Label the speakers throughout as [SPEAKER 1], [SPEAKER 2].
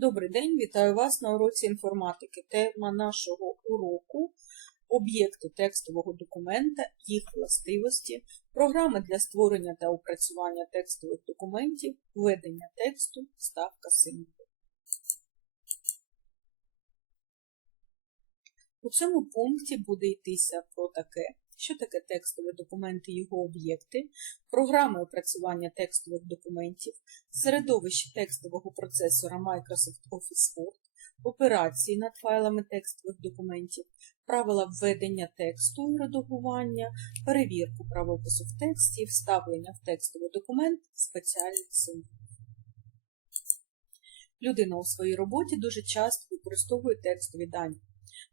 [SPEAKER 1] Добрий день, вітаю вас на уроці інформатики. Тема нашого уроку об'єкти текстового документа, їх властивості, програми для створення та опрацювання текстових документів, введення тексту, ставка символів. У цьому пункті буде йтися про таке, що таке текстові документи, його об'єкти, програми опрацювання текстових документів, середовище текстового процесора Microsoft Office Word, операції над файлами текстових документів, правила введення тексту і редагування, перевірку правопису в тексті, вставлення в текстовий документ спеціальних символів. Людина у своїй роботі дуже часто використовує текстові дані.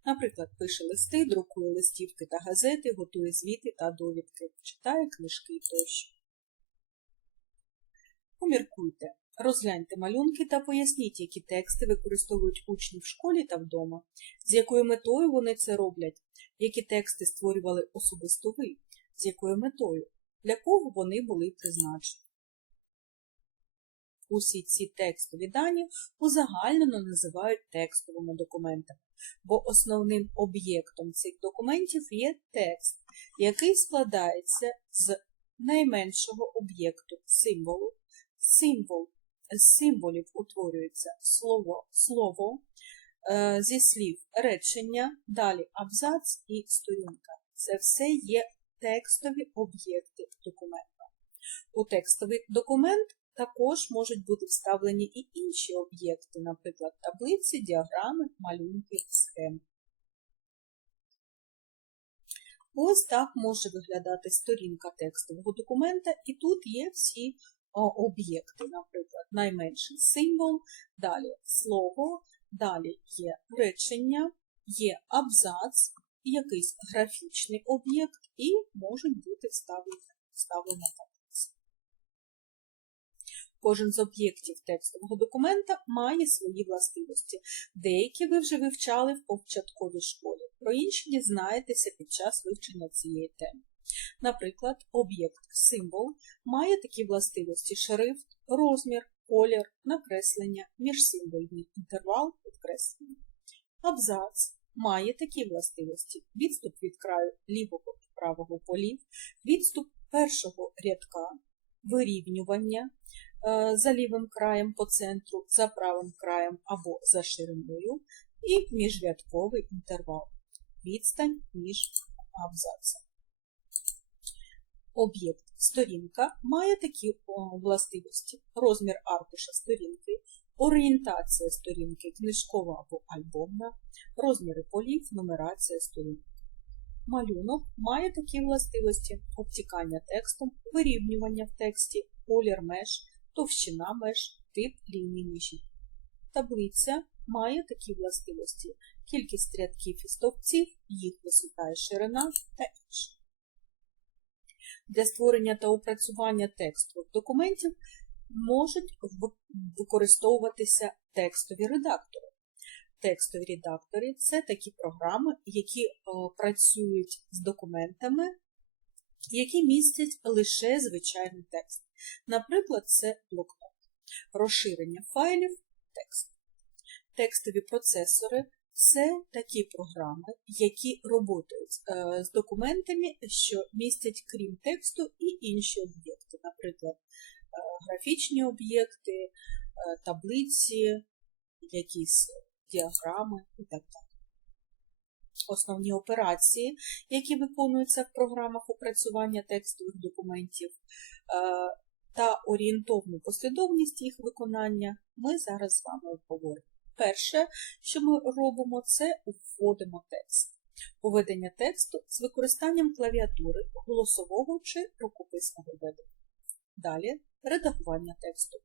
[SPEAKER 1] Наприклад, пише листи, друкує листівки та газети, готує звіти та довідки, читає книжки тощо. Поміркуйте, розгляньте малюнки та поясніть, які тексти використовують учні в школі та вдома, з якою метою вони це роблять, які тексти створювали особисто ви, з якою метою, для кого вони були призначені. Усі ці текстові дані узагальнено називають текстовими документами, бо основним об'єктом цих документів є текст, який складається з найменшого об'єкту символу. Символ з символів утворюється слово, слово е, зі слів речення, далі абзац і сторінка. Це все є текстові об'єкти документа. У текстовий документ також можуть бути вставлені і інші об'єкти, наприклад, таблиці, діаграми, малюнки, схеми. Ось так може виглядати сторінка текстового документа, і тут є всі об'єкти, наприклад, найменший символ, далі слово, далі є речення, є абзац, якийсь графічний об'єкт, і можуть бути вставлена таблиця. Кожен з об'єктів текстового документа має свої властивості. Деякі ви вже вивчали в початковій школі, про інші дізнаєтеся під час вивчення цієї теми. Наприклад, об'єкт символ має такі властивості шрифт, розмір, колір, накреслення, міжсимвольний інтервал підкреслення. Абзац має такі властивості: відступ від краю лівого і правого полів, відступ першого рядка, вирівнювання за лівим краєм по центру, за правим краєм або за шириною, і міжрядковий інтервал, відстань між абзацами. Об'єкт сторінка має такі властивості: розмір аркуша сторінки, орієнтація сторінки книжкова або альбомна, розміри полів, нумерація сторінки. Малюнок має такі властивості: обтікання текстом, вирівнювання в тексті, колір меж, товщина меж, тип лінії межі. Таблиця має такі властивості: кількість рядків і стовпців, їх висота і ширина та інше. Для створення та опрацювання текстових документів можуть використовуватися текстові редактори. Текстові редактори це такі програми, які працюють з документами, які містять лише звичайний текст. Наприклад, це блокнот, розширення файлів, текст. Текстові процесори це такі програми, які працюють з документами, що містять крім тексту і інші об'єкти, наприклад, графічні об'єкти, таблиці, якісь діаграми і так далі. Основні операції, які виконуються в програмах опрацювання текстових документів, та орієнтовну послідовність їх виконання, ми зараз з вами обговоримо. Перше, що ми робимо, це вводимо текст. Поведення тексту з використанням клавіатури, голосового чи рукописного ведення. Далі редагування тексту,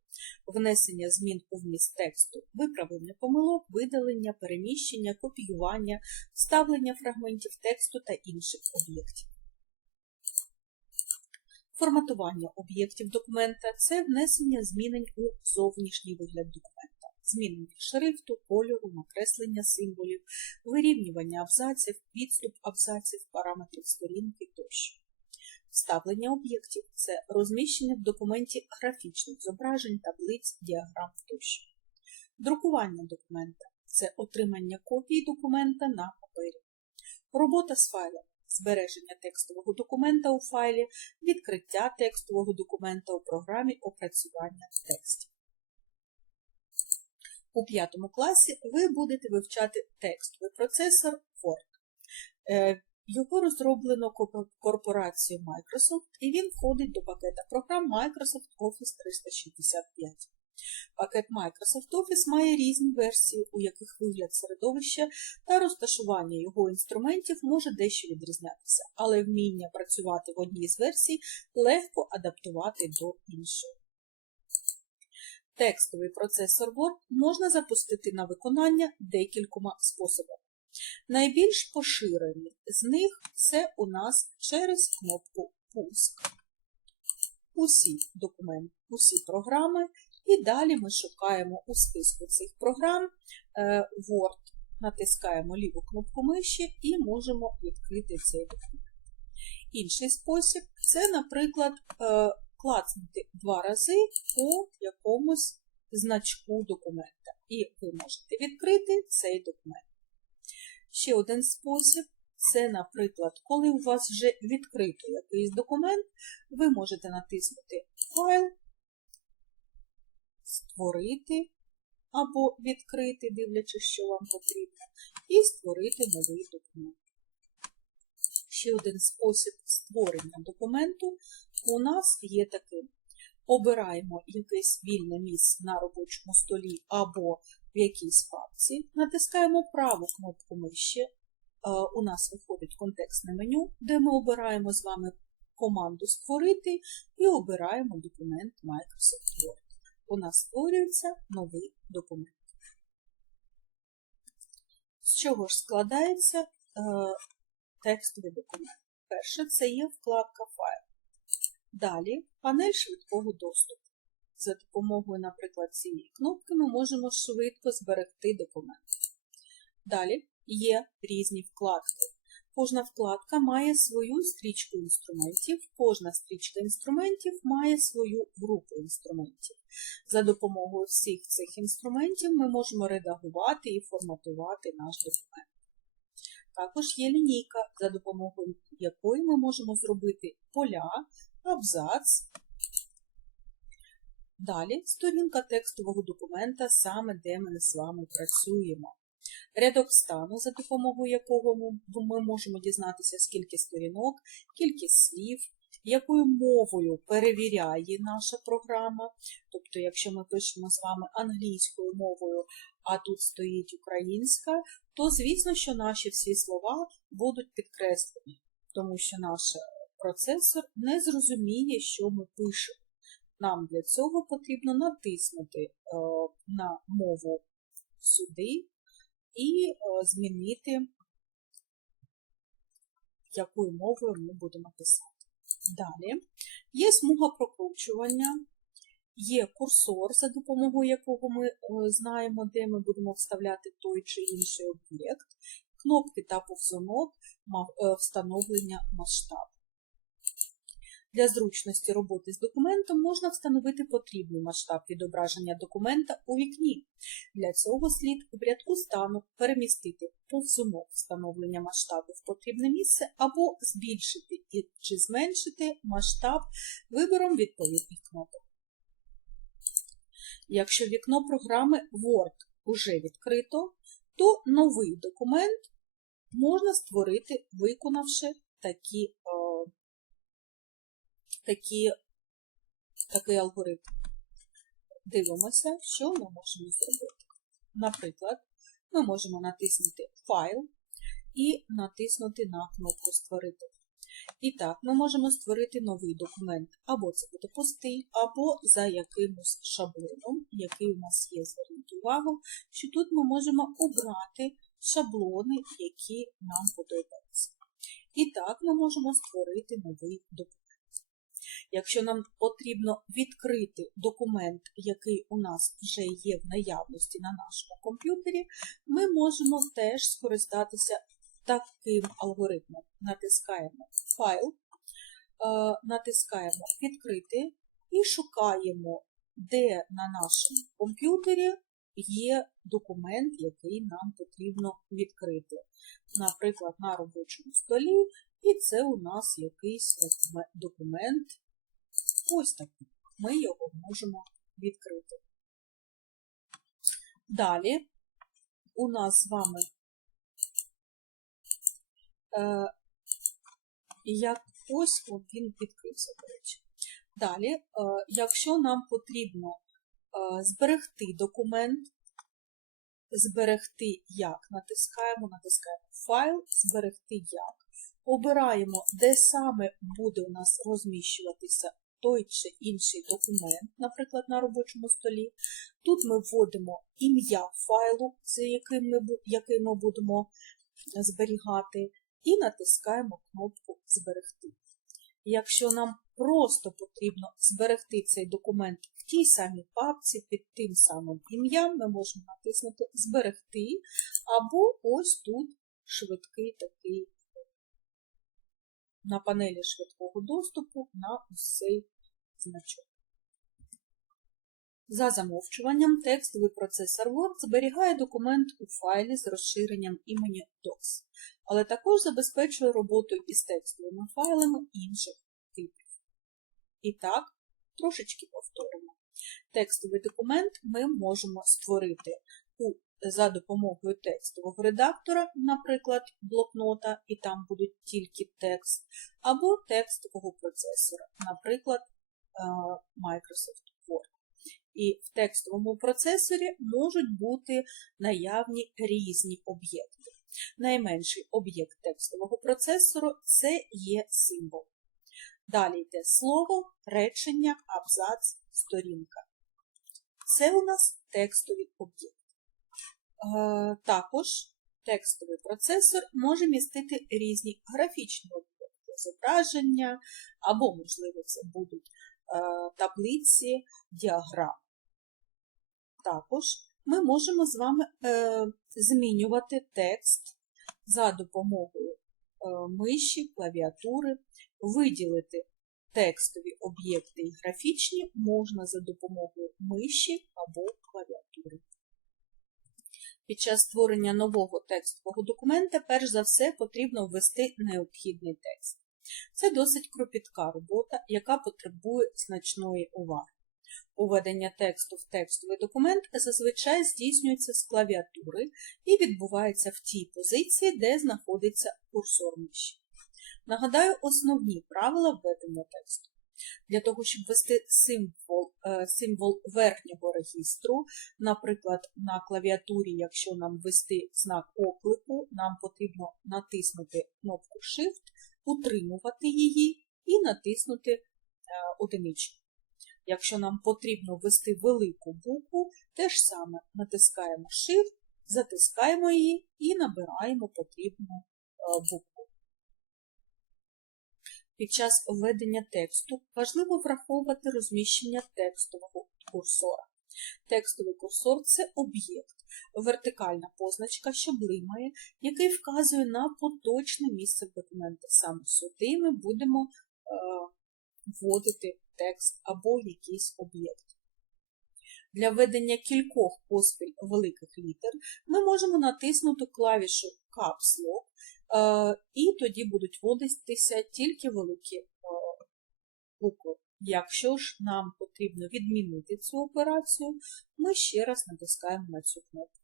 [SPEAKER 1] внесення змін у вміст тексту, виправлення помилок, видалення, переміщення, копіювання, вставлення фрагментів тексту та інших об'єктів. Форматування об'єктів документа це внесення змінень у зовнішній вигляд документа, змінення шрифту, кольору, накреслення символів, вирівнювання абзаців, відступ абзаців, параметрів сторінки тощо. Вставлення об'єктів це розміщення в документі графічних зображень, таблиць, діаграм тощо. Друкування документа це отримання копії документа на папері. Робота з файлом збереження текстового документа у файлі, відкриття текстового документа у програмі опрацювання текстів. У п'ятому класі ви будете вивчати текстовий процесор Word. Е, Його розроблено корпорацією Microsoft і він входить до пакета програм Microsoft Office 365. Пакет Microsoft Office має різні версії, у яких вигляд середовища та розташування його інструментів може дещо відрізнятися, але вміння працювати в одній з версій легко адаптувати до іншої. Текстовий процесор Word можна запустити на виконання декількома способами. Найбільш поширені з них це у нас через кнопку Пуск. Усі документи, усі програми, і далі ми шукаємо у списку цих програм е, Word, натискаємо ліву кнопку миші і можемо відкрити цей документ. Інший спосіб це, наприклад, е, клацнути два рази по якомусь значку документа. І ви можете відкрити цей документ. Ще один спосіб це, наприклад, коли у вас вже відкрито якийсь документ, ви можете натиснути Файл, створити або відкрити, дивлячись, що вам потрібно, і створити новий документ. Ще один спосіб створення документу у нас є таким. Обираємо якесь вільне місце на робочому столі або в якійсь папці, натискаємо праву кнопку миші. Е, У нас виходить контекстне меню, де ми обираємо з вами команду Створити і обираємо документ Microsoft Word. У нас створюється новий документ. З чого ж складається е, текстовий документ? Перше, це є вкладка Файл. Далі панель швидкого доступу. За допомогою, наприклад, цієї кнопки ми можемо швидко зберегти документ. Далі є різні вкладки. Кожна вкладка має свою стрічку інструментів, кожна стрічка інструментів має свою групу інструментів. За допомогою всіх цих інструментів ми можемо редагувати і форматувати наш документ. Також є лінійка, за допомогою якої ми можемо зробити поля, абзац. Далі сторінка текстового документа, саме де ми з вами працюємо. Рядок стану, за допомогою якого ми- можемо дізнатися, скільки сторінок, кількість слів, якою мовою перевіряє наша програма. Тобто, якщо ми пишемо з вами англійською мовою, а тут стоїть українська, то звісно, що наші всі слова будуть підкреслені, тому що наш процесор не зрозуміє, що ми пишемо. Нам для цього потрібно натиснути е, на мову сюди і е, змінити, якою мовою ми будемо писати. Далі є смуга прокручування, є курсор, за допомогою якого ми е, знаємо, де ми будемо вставляти той чи інший об'єкт, кнопки та повзунок е, встановлення масштабу. Для зручності роботи з документом можна встановити потрібний масштаб відображення документа у вікні. Для цього слід у рядку стану перемістити повзунок встановлення масштабу в потрібне місце або збільшити чи зменшити масштаб вибором відповідних кнопок. Якщо вікно програми Word уже відкрито, то новий документ можна створити, виконавши такі, е, такі, такий алгоритм. Дивимося, що ми можемо зробити. Наприклад, ми можемо натиснути Файл і натиснути на кнопку Створити. І так, ми можемо створити новий документ. Або це буде пустий, або за якимось шаблоном, який у нас є. Зверніть увагу, що тут ми можемо обрати шаблони, які нам подобаються. І так ми можемо створити новий документ. Якщо нам потрібно відкрити документ, який у нас вже є в наявності на нашому комп'ютері, ми можемо теж скористатися таким алгоритмом. Натискаємо файл, е, натискаємо відкрити і шукаємо, де на нашому комп'ютері є документ, який нам потрібно відкрити. Наприклад, на робочому столі, і це у нас якийсь документ. Ось такий. Ми його можемо відкрити. Далі у нас з вами е, як ось він відкрився, до речі. Далі, е, якщо нам потрібно е, зберегти документ, зберегти як, натискаємо, натискаємо файл, зберегти як. Обираємо, де саме буде у нас розміщуватися той чи інший документ, наприклад, на робочому столі. Тут ми вводимо ім'я файлу, за яким ми, який ми будемо зберігати, і натискаємо кнопку Зберегти. Якщо нам просто потрібно зберегти цей документ в тій самій папці під тим самим ім'ям, ми можемо натиснути Зберегти, або ось тут швидкий такий на панелі швидкого доступу на ось значок. За замовчуванням, текстовий процесор Word зберігає документ у файлі з розширенням імені DOCS, але також забезпечує роботу із текстовими файлами інших типів. І так, трошечки повторимо. Текстовий документ ми можемо створити у, за допомогою текстового редактора, наприклад, блокнота, і там будуть тільки текст, або текстового процесора, наприклад, е, Microsoft Word. І в текстовому процесорі можуть бути наявні різні об'єкти. Найменший об'єкт текстового процесору це є символ. Далі йде слово, речення, абзац, сторінка. Це у нас текстові об'єкти. Е, Також текстовий процесор може містити різні графічні об'єкти, зображення, або, можливо, це будуть е, таблиці, діаграми. Також ми можемо з вами е, змінювати текст за допомогою миші, клавіатури, виділити текстові об'єкти і графічні можна за допомогою миші або клавіатури. Під час створення нового текстового документа, перш за все, потрібно ввести необхідний текст. Це досить кропітка робота, яка потребує значної уваги. Уведення тексту в текстовий документ зазвичай здійснюється з клавіатури і відбувається в тій позиції, де знаходиться курсор миші. Нагадаю основні правила введення тексту. Для того, щоб ввести символ, е, символ верхнього регістру, наприклад, на клавіатурі, якщо нам ввести знак оклику, нам потрібно натиснути кнопку Shift, утримувати її і натиснути е, одиничку. Якщо нам потрібно ввести велику букву, те ж саме натискаємо Shift, затискаємо її і набираємо потрібну е, букву. Під час введення тексту важливо враховувати розміщення текстового курсора. Текстовий курсор це об'єкт, вертикальна позначка, що блимає, який вказує на поточне місце в документі. Саме сюди ми будемо е, вводити текст або якийсь об'єкт. Для введення кількох поспіль великих літер ми можемо натиснути клавішу Caps Lock, і тоді будуть вводитися тільки великі е, букви. Якщо ж нам потрібно відмінити цю операцію, ми ще раз натискаємо на цю кнопку.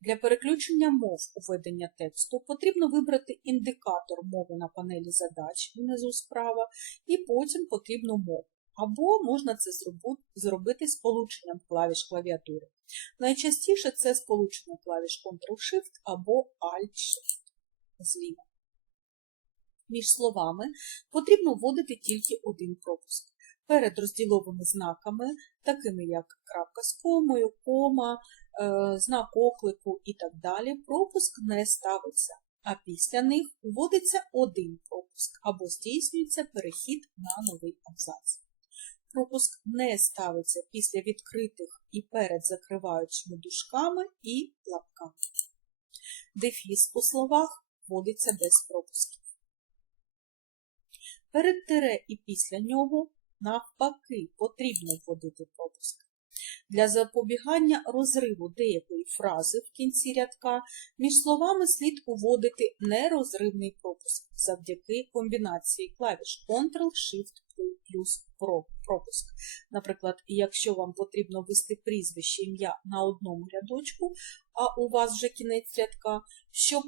[SPEAKER 1] Для переключення мов у введення тексту потрібно вибрати індикатор мови на панелі задач внизу справа, і потім потрібну мову. Або можна це зробити сполученням клавіш клавіатури. Найчастіше це сполучення клавіш Ctrl-Shift або Alt-Shift зліва. Між словами потрібно вводити тільки один пропуск. Перед розділовими знаками, такими як крапка з комою, кома, е, знак оклику і так далі, пропуск не ставиться, а після них вводиться один пропуск або здійснюється перехід на новий абзац. Пропуск не ставиться після відкритих і перед закриваючими дужками і лапками. Дефіс у словах вводиться без пропусків. Перед тире і після нього навпаки потрібно вводити пропуск. Для запобігання розриву деякої фрази в кінці рядка між словами слід уводити нерозривний пропуск завдяки комбінації клавіш Ctrl-Shift плюс пропуск. Наприклад, якщо вам потрібно ввести прізвище ім'я на одному рядочку, а у вас вже кінець рядка, щоб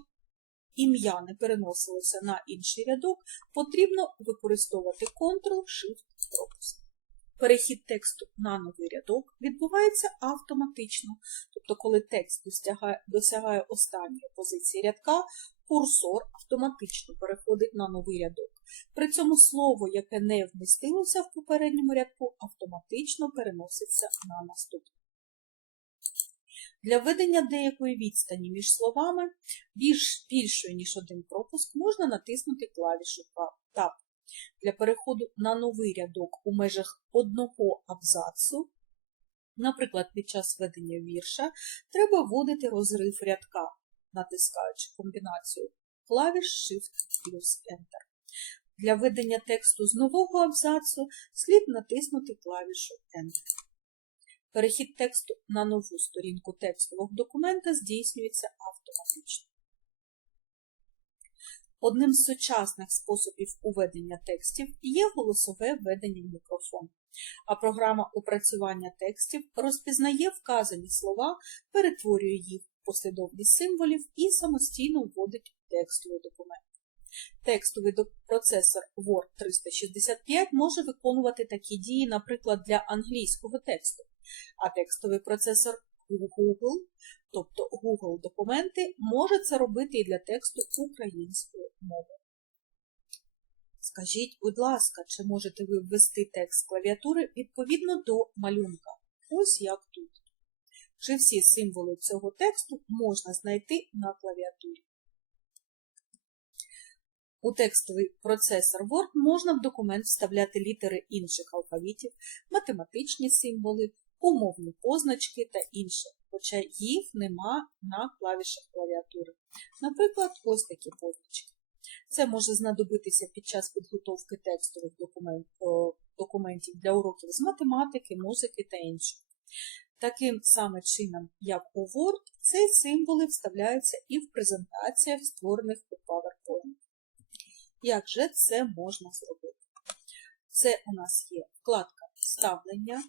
[SPEAKER 1] ім'я не переносилося на інший рядок, потрібно використовувати Ctrl-Shift пропуск. Перехід тексту на новий рядок відбувається автоматично, тобто, коли текст досягає останньої позиції рядка, курсор автоматично переходить на новий рядок. При цьому слово, яке не вмістилося в попередньому рядку, автоматично переноситься на наступний. Для введення деякої відстані між словами більш більшою, ніж один пропуск, можна натиснути клавішу Tab. Для переходу на новий рядок у межах одного абзацу, наприклад, під час ведення вірша, треба вводити розрив рядка, натискаючи комбінацію клавіш Shift плюс Enter. Для ведення тексту з нового абзацу слід натиснути клавішу Enter. Перехід тексту на нову сторінку текстового документа здійснюється автоматично. Одним з сучасних способів уведення текстів є голосове введення в мікрофон, а програма опрацювання текстів розпізнає вказані слова, перетворює їх в послідовність символів і самостійно вводить текстовий документ. Текстовий процесор Word 365 може виконувати такі дії, наприклад, для англійського тексту, а текстовий процесор Google, тобто Google документи, може це робити і для тексту українською мовою. Скажіть, будь ласка, чи можете ви ввести текст клавіатури відповідно до малюнка? Ось як тут. Чи всі символи цього тексту можна знайти на клавіатурі? У текстовий процесор Word можна в документ вставляти літери інших алфавітів, математичні символи, умовні позначки та інше, хоча їх нема на клавішах клавіатури. Наприклад, ось такі позначки. Це може знадобитися під час підготовки текстових документів для уроків з математики, музики та іншого. Таким саме чином, як у Word, ці символи вставляються і в презентаціях, створених у PowerPoint. Як же це можна зробити? Це у нас є вкладка Вставлення.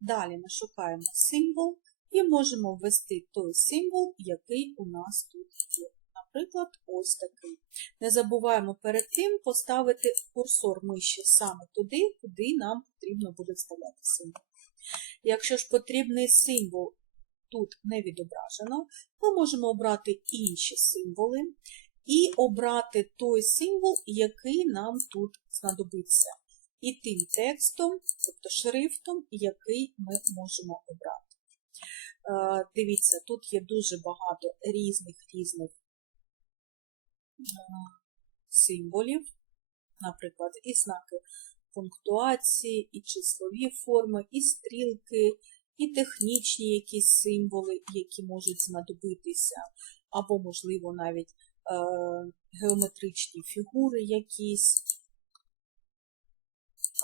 [SPEAKER 1] Далі ми шукаємо символ і можемо ввести той символ, який у нас тут є. Наприклад, ось такий. Не забуваємо перед тим поставити курсор миші саме туди, куди нам потрібно буде вставляти символ. Якщо ж потрібний символ тут не відображено, ми можемо обрати інші символи і обрати той символ, який нам тут знадобиться. І тим текстом, тобто шрифтом, який ми можемо обрати. Е, Дивіться, тут є дуже багато різних різних е, символів, наприклад, і знаки пунктуації, і числові форми, і стрілки, і технічні якісь символи, які можуть знадобитися, або, можливо, навіть е, геометричні фігури якісь,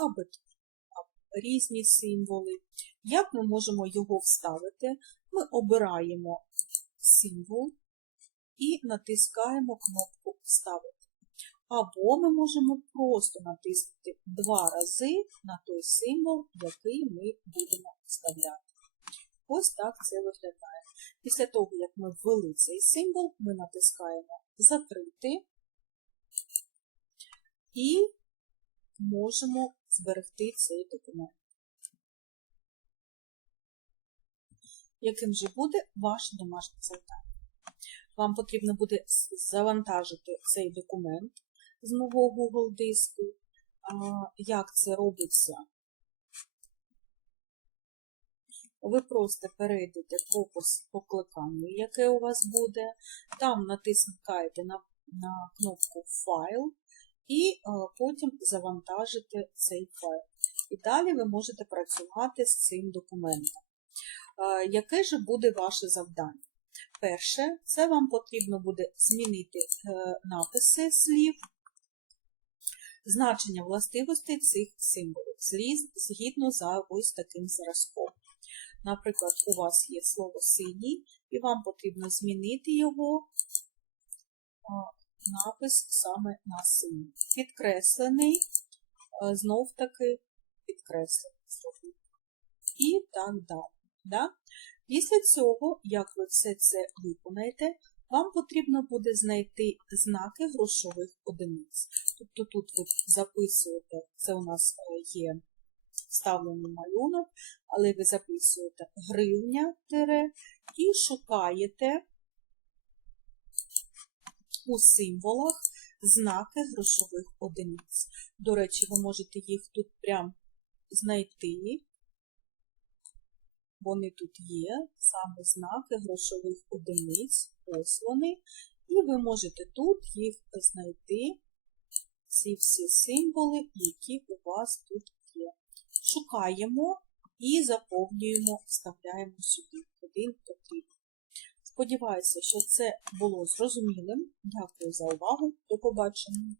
[SPEAKER 1] або різні символи. Як ми можемо його вставити? Ми обираємо символ і натискаємо кнопку Вставити. Або ми можемо просто натиснути два рази на той символ, який ми будемо вставляти. Ось так це виглядає. Після того, як ми ввели цей символ, ми натискаємо Закрити і можемо зберегти цей документ. Яким же буде ваше домашнє завдання? Вам потрібно буде завантажити цей документ з мого Google диску. Як це робиться? Ви просто перейдете по покликанню, яке у вас буде, там натискаєте на, на кнопку Файл і е, потім завантажите цей файл. І далі ви можете працювати з цим документом. Е, Яке ж буде ваше завдання? Перше, це вам потрібно буде змінити е, написи слів, значення властивостей цих символів, згідно за ось таким зразком. Наприклад, у вас є слово синій, і вам потрібно змінити його напис саме на синій. Підкреслений, е, знов таки підкреслений. І так далі. Да? Після цього, як ви все це виконаєте, вам потрібно буде знайти знаки грошових одиниць. Тобто тут ви записуєте, це у нас е, є вставлений малюнок, але ви записуєте гривня тире і шукаєте у символах знаки грошових одиниць. До речі, ви можете їх тут прям знайти. Вони тут є, саме знаки грошових одиниць, ось вони. І ви можете тут їх знайти, ці всі символи, які у вас тут є. Шукаємо і заповнюємо, вставляємо сюди, один потрібен. Сподіваюся, що це було зрозумілим. Дякую за увагу. До побачення.